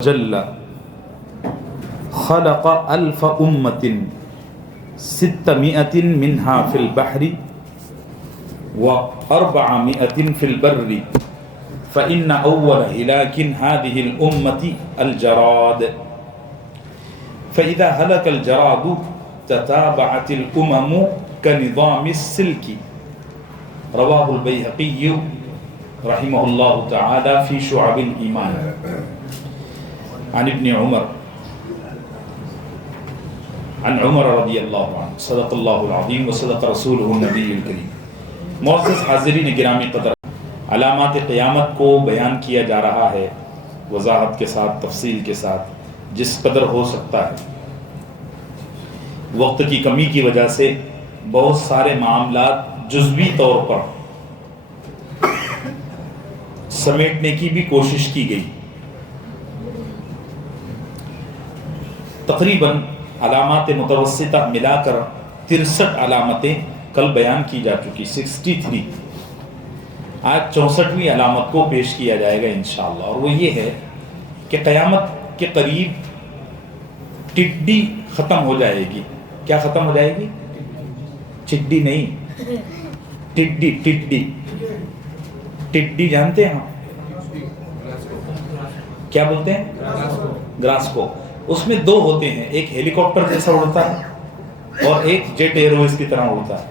جل خلق الف امت ستمائة منها في البحر و400 في البر فإن أول هلاك هذه الأمة الجراد فإذا هلك الجراد تتابعت الأمم كنظام السلك رواه البيهقي رحمه الله تعالى في شعب الإيمان عن ابن عمر عن عمر رضی اللہ عنہ صدق اللہ العظیم وصدق رسولہ النبی الکریم۔ معزز حاضرین گرامی قدر، علامات قیامت کو بیان کیا جا رہا ہے وضاحت کے ساتھ، تفصیل کے ساتھ، جس قدر ہو سکتا ہے۔ وقت کی کمی کی وجہ سے بہت سارے معاملات جزوی طور پر سمیٹنے کی بھی کوشش کی گئی۔ تقریباً علامات متوسطہ ملا کر 63 علامتیں کل بیان کی جا چکی، 63۔ آج 64ویں علامت کو پیش کیا جائے گا انشاءاللہ، اور وہ یہ ہے کہ قیامت کے قریب ٹڈی ختم ہو جائے گی۔ کیا ختم ہو جائے گی؟ چڈی نہیں، ٹڈی۔ ٹڈی ٹڈی جانتے ہیں ہم کیا بولتے ہیں؟ گراس کو۔ اس میں دو ہوتے ہیں، ایک ہیلی کاپٹر جیسا اڑتا ہے اور ایک جیٹ ایئر ویز کی طرح اڑتا ہے۔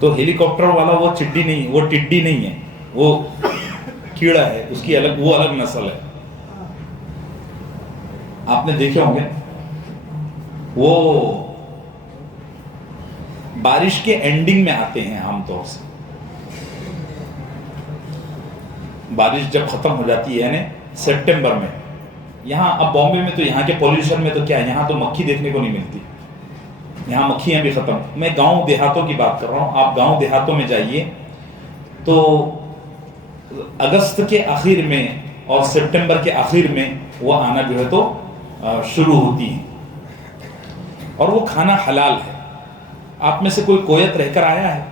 تو ہیلی کاپٹر والا وہ چڈی نہیں، وہ ٹڈی نہیں ہے، وہ کیڑا ہے، اس کی الگ، وہ الگ نسل ہے۔ آپ نے دیکھے ہوں گے، وہ بارش کے اینڈنگ میں آتے ہیں عام طور سے۔ بارش جب ختم ہو جاتی ہے یعنی سپٹمبر میں، یہاں اب بامبے میں تو یہاں کے پولیوشن میں تو کیا ہے، یہاں تو مکھی دیکھنے کو نہیں ملتی، یہاں مکھیاں بھی ختم۔ میں گاؤں دیہاتوں کی بات کر رہا ہوں، آپ گاؤں دیہاتوں میں جائیے تو اگست کے آخر میں اور سپٹمبر کے آخر میں وہ آنا جو ہے تو شروع ہوتی ہیں، اور وہ کھانا حلال ہے۔ آپ میں سے کوئی کویت رہ کر آیا ہے؟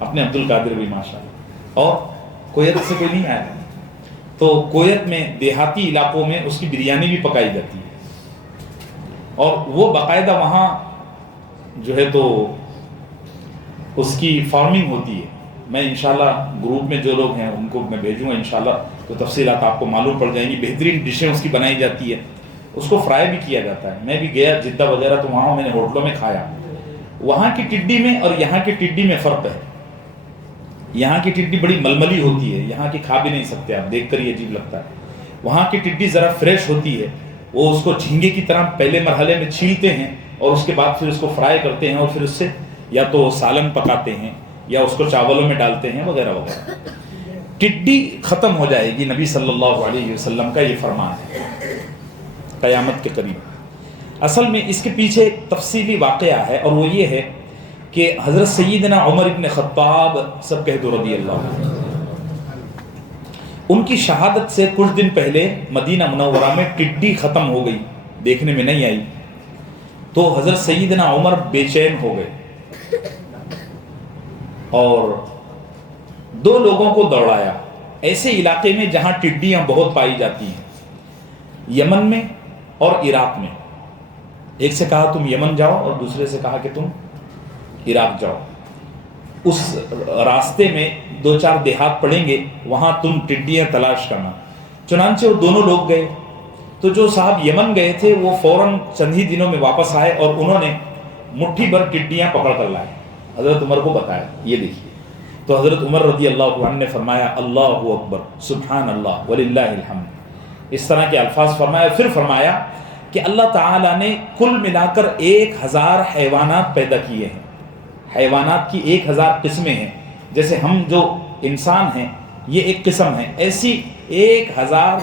اپنے عبد القادر بھی ماشاءاللہ، اور کویت سے کوئی نہیں آیا ہے؟ تو کویت میں دیہاتی علاقوں میں اس کی بریانی بھی پکائی جاتی ہے، اور وہ باقاعدہ وہاں جو ہے تو اس کی فارمنگ ہوتی ہے۔ میں انشاءاللہ گروپ میں جو لوگ ہیں ان کو میں بھیجوں گا انشاءاللہ، تو تفصیلات آپ کو معلوم پڑ جائیں گی۔ بہترین ڈشیں اس کی بنائی جاتی ہے، اس کو فرائی بھی کیا جاتا ہے۔ میں بھی گیا جدہ وغیرہ تو وہاں میں نے ہوٹلوں میں کھایا۔ وہاں کی ٹڈی میں اور یہاں کی ٹڈی میں فرق ہے۔ یہاں کی ٹڈی بڑی ململی ہوتی ہے، یہاں کی کھا بھی نہیں سکتے آپ، دیکھ کر یہ عجیب لگتا ہے۔ وہاں کی ٹڈی ذرا فریش ہوتی ہے، وہ اس کو جھینگے کی طرح پہلے مرحلے میں چھیلتے ہیں اور اس کے بعد پھر اس کو فرائی کرتے ہیں، اور پھر اس سے یا تو سالن پکاتے ہیں یا اس کو چاولوں میں ڈالتے ہیں وغیرہ وغیرہ۔ ٹڈی ختم ہو جائے گی، نبی صلی اللہ علیہ وسلم کا یہ فرمان ہے قیامت کے قریب۔ اصل میں اس کے پیچھے ایک تفصیلی واقعہ ہے، اور وہ یہ ہے کہ حضرت سیدنا عمر ابن خطاب سب کہہ دو رضی اللہ عنہ، ان کی شہادت سے کچھ دن پہلے مدینہ منورہ میں ٹڈی ختم ہو گئی، دیکھنے میں نہیں آئی۔ تو حضرت سیدنا عمر بے چین ہو گئے اور دو لوگوں کو دوڑایا ایسے علاقے میں جہاں ٹڈیاں بہت پائی جاتی ہیں، یمن میں اور عراق میں۔ ایک سے کہا تم یمن جاؤ، اور دوسرے سے کہا کہ تم عراق جاؤ۔ اس راستے میں 2-4 دیہات پڑیں گے، وہاں تم ٹڈیاں تلاش کرنا۔ چنانچہ وہ دونوں لوگ گئے، تو جو صاحب یمن گئے تھے وہ فوراً چند ہی دنوں میں واپس آئے، اور انہوں نے مٹھی بھر ٹڈیاں پکڑ کر لائے، حضرت عمر کو بتایا، یہ دیکھیے۔ تو حضرت عمر رضی اللہ عنہ نے فرمایا اللہ اکبر سبحان اللہ وللہ الحمد، اس طرح کے الفاظ فرمایا۔ پھر فرمایا کہ اللہ تعالیٰ نے کل ملا کر 1000 حیوانات پیدا کیے ہیں، حیوانات کی 1000 قسمیں ہیں۔ جیسے ہم جو انسان ہیں یہ ایک قسم ہے، ایسی 1000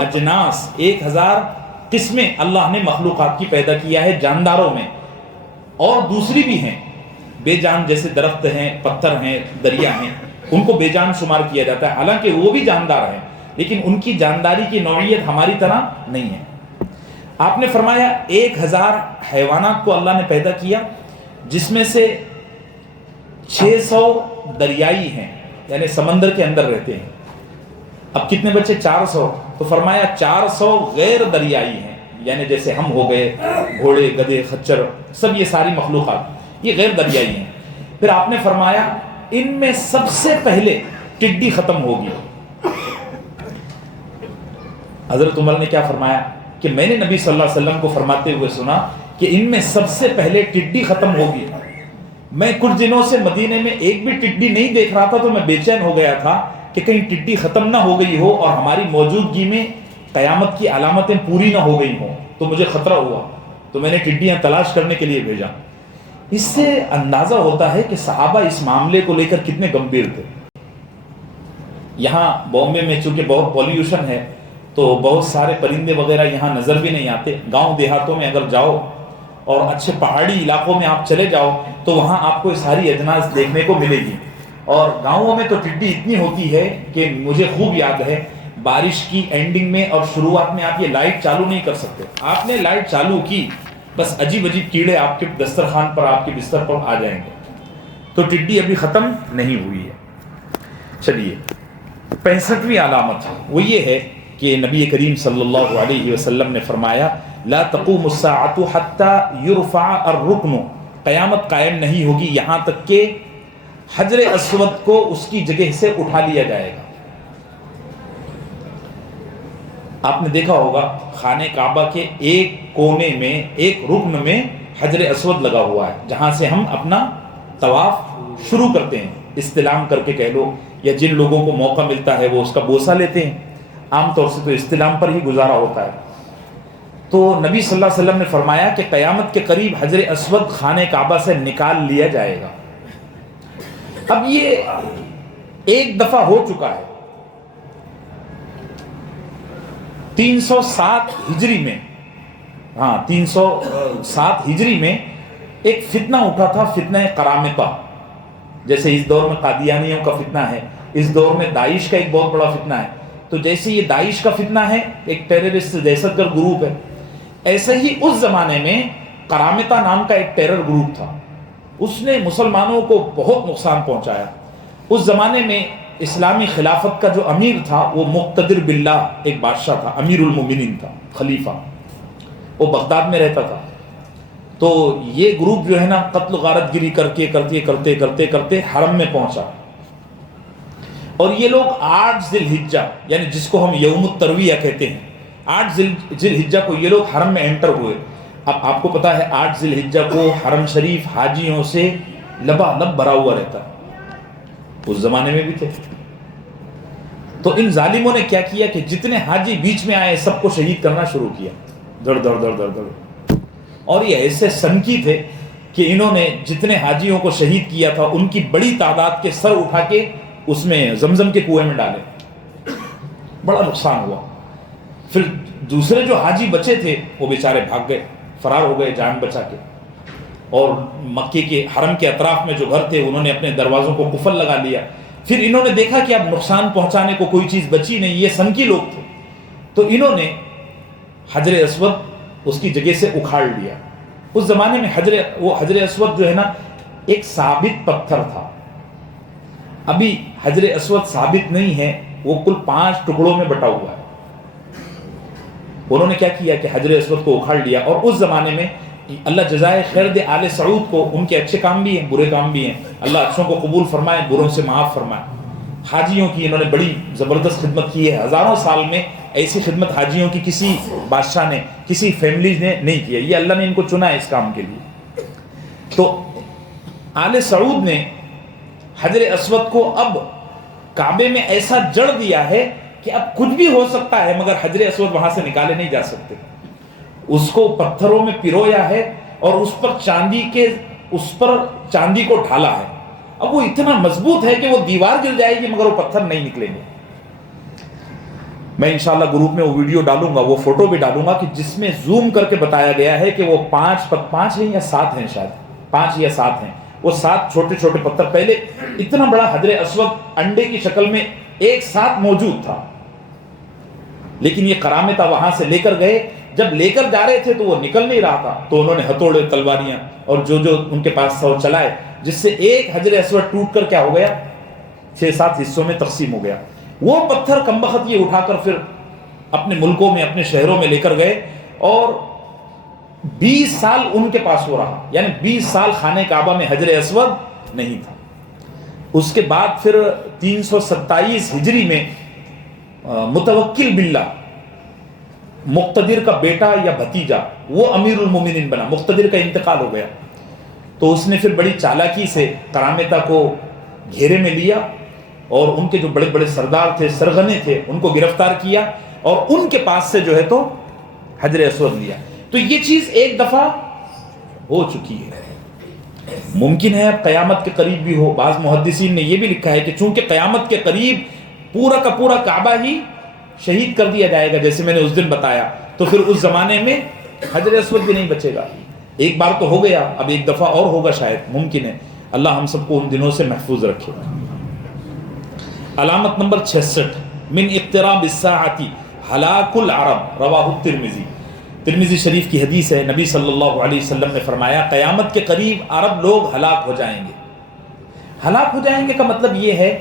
اجناس، 1000 قسمیں اللہ نے مخلوقات کی پیدا کیا ہے جانداروں میں، اور دوسری بھی ہیں بے جان، جیسے درخت ہیں، پتھر ہیں، دریا ہیں، ان کو بے جان شمار کیا جاتا ہے، حالانکہ وہ بھی جاندار ہیں، لیکن ان کی جانداری کی نوعیت ہماری طرح نہیں ہے۔ آپ نے فرمایا 1000 حیوانات کو اللہ نے پیدا کیا، جس میں سے 600 دریائی ہیں، یعنی سمندر کے اندر رہتے ہیں۔ اب کتنے بچے؟ 400، تو فرمایا 400 غیر دریائی ہیں، یعنی جیسے ہم ہو گئے، گھوڑے، گدھے، خچر، سب یہ ساری مخلوقات یہ غیر دریائی ہیں۔ پھر آپ نے فرمایا ان میں سب سے پہلے ٹڈی ختم ہوگی۔ حضرت عمر نے کیا فرمایا کہ میں نے نبی صلی اللہ علیہ وسلم کو فرماتے ہوئے سنا کہ ان میں سب سے پہلے ٹڈی ختم ہوگی۔ میں کچھ دنوں سے مدینے میں ایک بھی ٹڈی نہیں دیکھ رہا تھا تو میں بے چین ہو گیا تھا کہ کہیں ٹڈی ختم نہ ہو گئی ہو اور ہماری موجودگی میں قیامت کی علامتیں پوری نہ ہو گئی ہوں، تو مجھے خطرہ ہوا، تو میں نے ٹڈیاں تلاش کرنے کے لیے بھیجا۔ اس سے اندازہ ہوتا ہے کہ صحابہ اس معاملے کو لے کر کتنے گمبھیر تھے۔ یہاں بامبے میں چونکہ بہت پولیوشن ہے تو بہت سارے پرندے وغیرہ یہاں نظر بھی نہیں آتے۔ گاؤں دیہاتوں میں اگر جاؤ اور اچھے پہاڑی علاقوں میں آپ چلے جاؤ تو وہاں آپ کو ساری اجناس دیکھنے کو ملے گی۔ اور گاؤں میں تو ٹڈی اتنی ہوتی ہے کہ مجھے خوب یاد ہے بارش کی اینڈنگ میں اور شروعات میں آپ یہ لائٹ چالو نہیں کر سکتے۔ آپ نے لائٹ چالو کی بس عجیب عجیب کیڑے آپ کے دسترخوان پر، آپ کے بستر پر آ جائیں گے۔ تو ٹڈی ابھی ختم نہیں ہوئی ہے۔ چلیے 65ویں علامت وہ یہ ہے کہ نبی کریم صلی اللہ علیہ وسلم نے فرمایا لا تقوم الساعة حتى يرفع الركن، قیامت قائم نہیں ہوگی یہاں تک کہ حجر اسود کو اس کی جگہ سے اٹھا لیا جائے گا۔ آپ نے دیکھا ہوگا خانہ کعبہ کے ایک کونے میں، ایک رکن میں حجر اسود لگا ہوا ہے جہاں سے ہم اپنا طواف شروع کرتے ہیں، استلام کر کے کہہ لو، یا جن لوگوں کو موقع ملتا ہے وہ اس کا بوسہ لیتے ہیں۔ عام طور سے تو استلام پر ہی گزارا ہوتا ہے۔ تو نبی صلی اللہ علیہ وسلم نے فرمایا کہ قیامت کے قریب حجر اسود خانہ کعبہ سے نکال لیا جائے گا۔ اب یہ ایک دفعہ ہو چکا ہے 307 ہجری میں، 307 ہجری میں ایک فتنہ اٹھا تھا، فتنہ قرامطہ۔ جیسے اس دور میں قادیانیوں کا فتنہ ہے، اس دور میں داعش کا ایک بہت بڑا فتنہ ہے، تو جیسے یہ داعش کا فتنہ ہے، ایک ٹیررسٹ دہشت گرد گروپ ہے، ایسے ہی اس زمانے میں قرامطہ نام کا ایک ٹیرر گروپ تھا۔ اس نے مسلمانوں کو بہت نقصان پہنچایا۔ اس زمانے میں اسلامی خلافت کا جو امیر تھا وہ مقتدر باللہ ایک بادشاہ تھا، امیر المومنین تھا، خلیفہ، وہ بغداد میں رہتا تھا۔ تو یہ گروپ جو ہے نا قتل و غارت گیری کرتے حرم میں پہنچا، اور یہ لوگ 8 ذی الحجہ، یعنی جس کو ہم یوم الترویہ کہتے ہیں، 8 ذی الحجہ کو یہ لوگ حرم میں انٹر ہوئے۔ اب آپ کو پتا ہے 8 ذی الحجہ کو حرم شریف حاجیوں سے لبالب بھرا ہوا رہتا ہے، اس زمانے میں بھی تھے۔ تو ان ظالموں نے کیا کیا کہ جتنے حاجی بیچ میں آئے سب کو شہید کرنا شروع کیا، دڑ دڑ دڑ دڑ دڑ۔ اور یہ ایسے سنکی تھے کہ انہوں نے جتنے حاجیوں کو شہید کیا تھا ان کی بڑی تعداد کے سر اٹھا کے اس میں زمزم کے کنویں میں ڈالے، بڑا نقصان ہوا۔ پھر دوسرے جو حاجی بچے تھے وہ بیچارے بھاگ گئے، فرار ہو گئے جان بچا کے، اور مکے کے حرم کے اطراف میں جو گھر تھے انہوں نے اپنے دروازوں کو قفل لگا لیا۔ پھر انہوں نے دیکھا کہ اب نقصان پہنچانے کو کوئی چیز بچی نہیں، یہ سنکی لوگ تھے، تو انہوں نے حجر اسود اس کی جگہ سے اکھاڑ لیا۔ اس زمانے میں حجر اسود جو ہے نا ایک ثابت پتھر تھا، ابھی حجر اسود ثابت نہیں ہے، وہ کل 5 ٹکڑوں میں بٹا ہوا ہے۔ انہوں نے کیا کیا کہ حجر اسود کو اکھاڑ لیا، اور اس زمانے میں اللہ جزائے خیر دے آل سعود کو، ان کے اچھے کام بھی ہیں برے کام بھی ہیں، اللہ اچھوں کو قبول فرمائے بروں سے معاف فرمائے۔ حاجیوں کی انہوں نے بڑی زبردست خدمت کی ہے، ہزاروں سال میں ایسی خدمت حاجیوں کی کسی بادشاہ نے، کسی فیملی نے نہیں کی ہے، یہ اللہ نے ان کو چنا ہے اس کام کے لیے۔ تو آل سعود نے حجر اسود کو اب کعبے میں ایسا جڑ دیا ہے کہ اب کچھ بھی ہو سکتا ہے مگر حجر اسود وہاں سے نکالے نہیں جا سکتے۔ اس کو پتھروں میں پرویا ہے اور اس پر چاندی کو ڈھالا ہے۔ اب وہ اتنا مضبوط ہے کہ وہ دیوار گر جائے گی مگر وہ پتھر نہیں نکلیں گے۔ میں انشاءاللہ گروپ میں وہ ویڈیو ڈالوں گا، وہ فوٹو بھی ڈالوں گا کہ جس میں زوم کر کے بتایا گیا ہے کہ وہ 5 ہیں یا 7 ہیں، شاید 5 یا 7 ہیں، وہ 7 چھوٹے چھوٹے پتھر، پہلے اتنا بڑا حجر اسود انڈے کی شکل میں ایک ساتھ موجود تھا، لیکن یہ قرامطہ وہاں سے لے کر گئے۔ جب لے کر جا رہے تھے تو وہ نکل نہیں رہا تھا، تو انہوں نے ہتھوڑے، تلواریاں اور جو ان کے پاس تھا وہ چلائے، جس سے ایک حجر اسود ٹوٹ کر کیا ہو گیا، 6-7 حصوں میں تقسیم ہو گیا۔ وہ پتھر کمبخت یہ اٹھا کر پھر اپنے ملکوں میں اپنے شہروں میں لے کر گئے اور 20 سال ان کے پاس وہ رہا، یعنی 20 سال خانہ کعبہ میں حجر اسود نہیں تھا۔ اس کے بعد پھر 327 ہجری میں متوکل باللہ مقتدر کا بیٹا یا بھتیجا وہ امیر المومنین بنا، مقتدر کا انتقال ہو گیا، تو اس نے پھر بڑی چالاکی سے کرامتہ کو گھیرے میں لیا اور ان کے جو بڑے بڑے سردار تھے، سرغنے تھے، ان کو گرفتار کیا اور ان کے پاس سے جو ہے تو حجر اسود لیا۔ تو یہ چیز ایک دفعہ ہو چکی ہے، ممکن ہے اب قیامت کے قریب بھی ہو۔ بعض محدثین نے یہ بھی لکھا ہے کہ چونکہ قیامت کے قریب پورا کا پورا کعبہ ہی شہید کر دیا جائے گا، جیسے میں نے اس دن بتایا، تو پھر اس زمانے میں حجر اسود بھی نہیں بچے گا۔ ایک بار تو ہو گیا، اب ایک دفعہ اور ہوگا شاید، ممکن ہے۔ اللہ ہم سب کو ان دنوں سے محفوظ رکھے۔ علامت نمبر 66 من اقتراب الساعۃ ہلاک العرب، رواہ الترمذی۔ ترمذی شریف کی حدیث ہے، نبی صلی اللہ علیہ وسلم نے فرمایا قیامت کے قریب عرب لوگ ہلاک ہو جائیں گے۔ ہلاک ہو جائیں گے کا مطلب یہ ہے،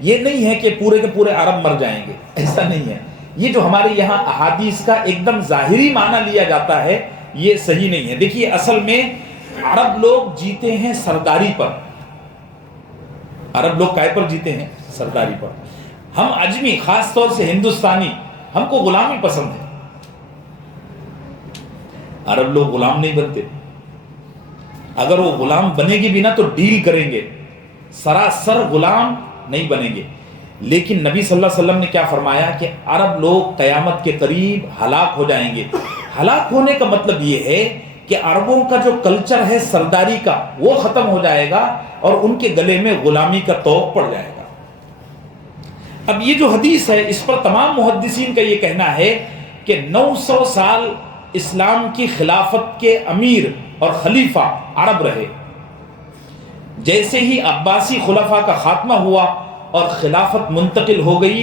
یہ نہیں ہے کہ پورے کے پورے عرب مر جائیں گے، ایسا نہیں ہے۔ یہ جو ہمارے یہاں احادیث کا ایک دم ظاہری معنی لیا جاتا ہے، یہ صحیح نہیں ہے۔ دیکھیے اصل میں عرب لوگ جیتے ہیں سرداری پر۔ عرب لوگ کائے پر جیتے ہیں؟ سرداری پر۔ ہم عجمی، خاص طور سے ہندوستانی، ہم کو غلامی پسند ہے۔ عرب لوگ غلام نہیں بنتے، اگر وہ غلام بنے گی بھی نا تو ڈیل کریں گے، سراسر غلام نہیں بنیں گے۔ لیکن نبی صلی اللہ علیہ وسلم نے کیا فرمایا کہ عرب لوگ قیامت کے قریب ہلاک ہو جائیں گے۔ ہلاک ہونے کا مطلب یہ ہے کہ عربوں کا جو کلچر ہے سرداری کا وہ ختم ہو جائے گا اور ان کے گلے میں غلامی کا طوق پڑ جائے گا۔ اب یہ جو حدیث ہے اس پر تمام محدثین کا یہ کہنا ہے کہ 900 سال اسلام کی خلافت کے امیر اور خلیفہ عرب رہے۔ جیسے ہی عباسی خلفاء کا خاتمہ ہوا اور خلافت منتقل ہو گئی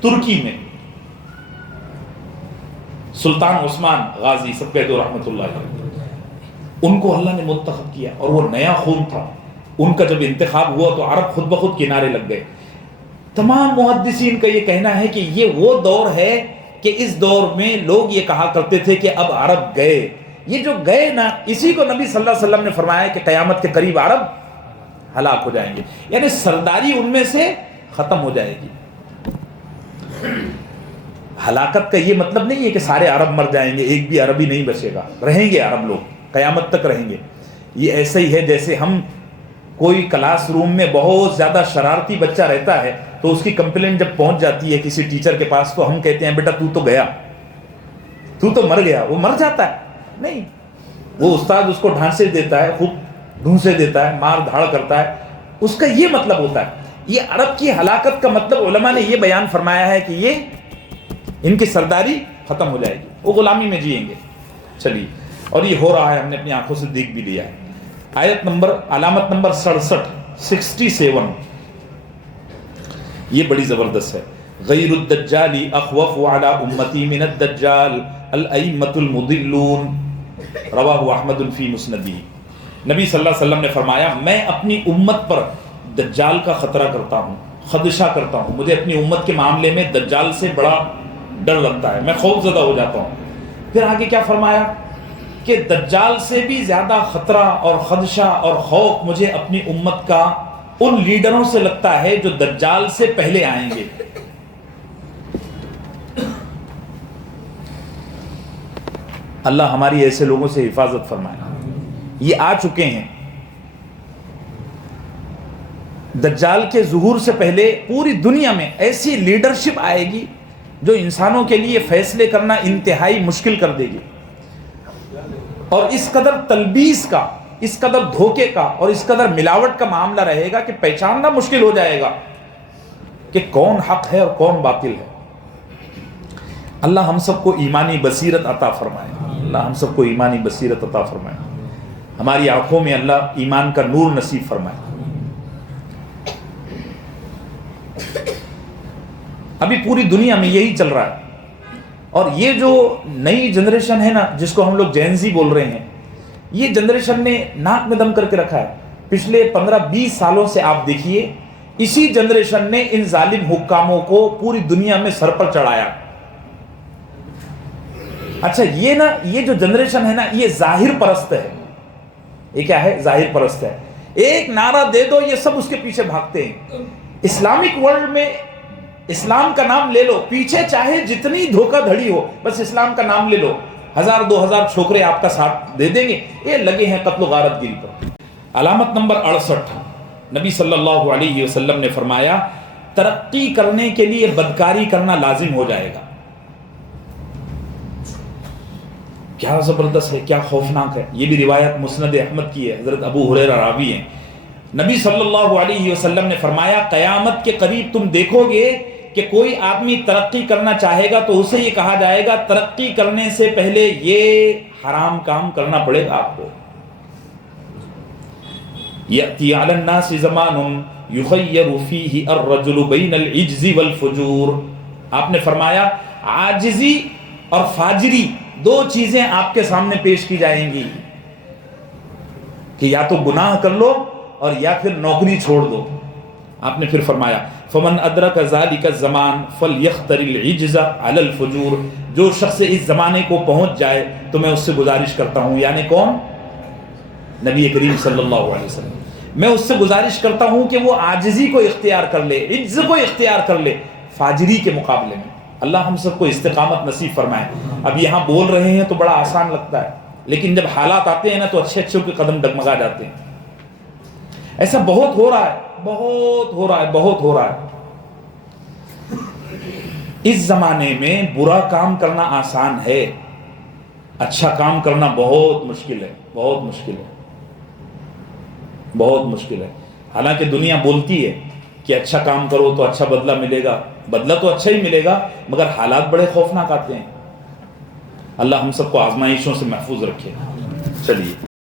ترکی میں، سلطان عثمان غازی سب کہہ دو رحمۃ اللہ علیہ، ان کو اللہ نے منتخب کیا اور وہ نیا خون تھا۔ ان کا جب انتخاب ہوا تو عرب خود بخود کنارے لگ گئے۔ تمام محدثین کا یہ کہنا ہے کہ یہ وہ دور ہے کہ اس دور میں لوگ یہ کہا کرتے تھے کہ اب عرب گئے۔ یہ جو گئے نا، اسی کو نبی صلی اللہ علیہ وسلم نے فرمایا کہ قیامت کے قریب عرب ہلاک ہو جائیں گے، یعنی سرداری ان میں سے ختم ہو جائے گی۔ ہلاکت کا یہ مطلب نہیں ہے کہ سارے عرب مر جائیں گے، ایک بھی عربی نہیں بچے گا، رہیں گے عرب لوگ، قیامت تک رہیں گے۔ یہ ایسا ہی ہے جیسے ہم کوئی کلاس روم میں بہت زیادہ شرارتی بچہ رہتا ہے تو اس کی کمپلین جب پہنچ جاتی ہے کسی ٹیچر کے پاس تو ہم کہتے ہیں بیٹا تو گیا، تو مر گیا۔ وہ مر جاتا ہے؟ نہیں، وہ استاد اس کو ڈھانسے دیتا ہے، خوب ڈھونسے دیتا ہے، مار دھاڑ کرتا ہے، اس کا یہ مطلب ہوتا ہے۔ یہ عرب کی ہلاکت کا مطلب علماء نے یہ بیان فرمایا ہے کہ یہ ان کی سرداری ختم ہو جائے گی، وہ غلامی میں جئیں گے۔ چلیے، اور یہ ہو رہا ہے، ہم نے اپنی آنکھوں سے دیکھ بھی لیا ہے۔ علامت نمبر 67 یہ بڑی زبردست ہے۔ غیر الدجال اخوف علی امتی من الدجال الائمۃ المضلون، رواہ احمد فی مسندہ۔ نبی صلی اللہ علیہ وسلم نے فرمایا میں اپنی امت پر دجال کا خطرہ کرتا ہوں، خدشہ کرتا ہوں، مجھے اپنی امت کے معاملے میں دجال سے بڑا ڈر لگتا ہے، میں خوف زدہ ہو جاتا ہوں۔ پھر آگے کیا فرمایا کہ دجال سے بھی زیادہ خطرہ اور خدشہ اور خوف مجھے اپنی امت کا ان لیڈروں سے لگتا ہے جو دجال سے پہلے آئیں گے۔ اللہ ہماری ایسے لوگوں سے حفاظت فرمائے۔ یہ آ چکے ہیں۔ دجال کے ظہور سے پہلے پوری دنیا میں ایسی لیڈرشپ آئے گی جو انسانوں کے لیے فیصلے کرنا انتہائی مشکل کر دے گی، اور اس قدر تلبیس کا، اس قدر دھوکے کا اور اس قدر ملاوٹ کا معاملہ رہے گا کہ پہچاننا مشکل ہو جائے گا کہ کون حق ہے اور کون باطل ہے۔ اللہ ہم سب کو ایمانی بصیرت عطا فرمائے، اللہ ہم سب کو ایمانی بصیرت عطا فرمائے، ہماری آنکھوں میں اللہ ایمان کا نور نصیب فرمائے۔ ابھی پوری دنیا میں یہی چل رہا ہے، اور یہ جو نئی جنریشن ہے نا جس کو ہم لوگ جین زی بول رہے ہیں، یہ جنریشن نے ناک میں دم کر کے رکھا ہے۔ پچھلے 15-20 سالوں سے آپ دیکھیے اسی جنریشن نے ان ظالم حکاموں کو پوری دنیا میں سر پر چڑھایا۔ اچھا یہ جو جنریشن ہے نا، یہ ظاہر پرست ہے. یہ کیا ہے؟ ظاہر پرست ہے. ایک نعرہ دے دو یہ سب اس کے پیچھے بھاگتے ہیں. اسلامک ورلڈ میں اسلام کا نام لے لو، پیچھے چاہے جتنی دھوکہ دھڑی ہو، بس اسلام کا نام لے لو، 1000-2000 چھوکرے آپ کا ساتھ دے دیں گے. یہ لگے ہیں قتل و غارت گیری پر. علامت نمبر 68، نبی صلی اللہ علیہ وسلم نے فرمایا ترقی کرنے کے لیے بدکاری کرنا لازم ہو جائے گا. کیا زبردست ہے، کیا خوفناک ہے. یہ بھی روایت مسند احمد کی ہے، حضرت ابو ہریرہ راوی ہیں. نبی صلی اللہ علیہ وسلم نے فرمایا قیامت کے قریب تم دیکھو گے کہ کوئی آدمی ترقی کرنا چاہے گا تو اسے یہ کہا جائے گا ترقی کرنے سے پہلے یہ حرام کام کرنا پڑے گا آپ کو. یأتی علی الناس زمان یخیر فیہ الرجل بین العجز والفجور. آپ نے فرمایا عاجزی اور فاجری دو چیزیں آپ کے سامنے پیش کی جائیں گی کہ یا تو گناہ کر لو اور یا پھر نوکری چھوڑ دو. آپ نے پھر فرمایا فمن ادرک ذلک الزمان فلیختر العجز علی الفجور. جو شخص اس زمانے کو پہنچ جائے تو میں اس سے گزارش کرتا ہوں، یعنی کون؟ نبی کریم صلی اللہ علیہ وسلم. میں اس سے گزارش کرتا ہوں کہ وہ عاجزی کو اختیار کر لے، عجز کو اختیار کر لے فاجری کے مقابلے میں. اللہ ہم سب کو استقامت نصیب فرمائے. اب یہاں بول رہے ہیں تو بڑا آسان لگتا ہے، لیکن جب حالات آتے ہیں نا تو اچھے کے قدم ڈگمگا جاتے ہیں. ایسا بہت ہو رہا ہے، بہت ہو رہا ہے، بہت ہو رہا ہے. اس زمانے میں برا کام کرنا آسان ہے، اچھا کام کرنا بہت مشکل ہے، بہت مشکل ہے، بہت مشکل ہے. حالانکہ دنیا بولتی ہے کہ اچھا کام کرو تو اچھا بدلہ ملے گا، بدلہ تو اچھا ہی ملے گا، مگر حالات بڑے خوفناک آتے ہیں. اللہ ہم سب کو آزمائشوں سے محفوظ رکھے. چلیے.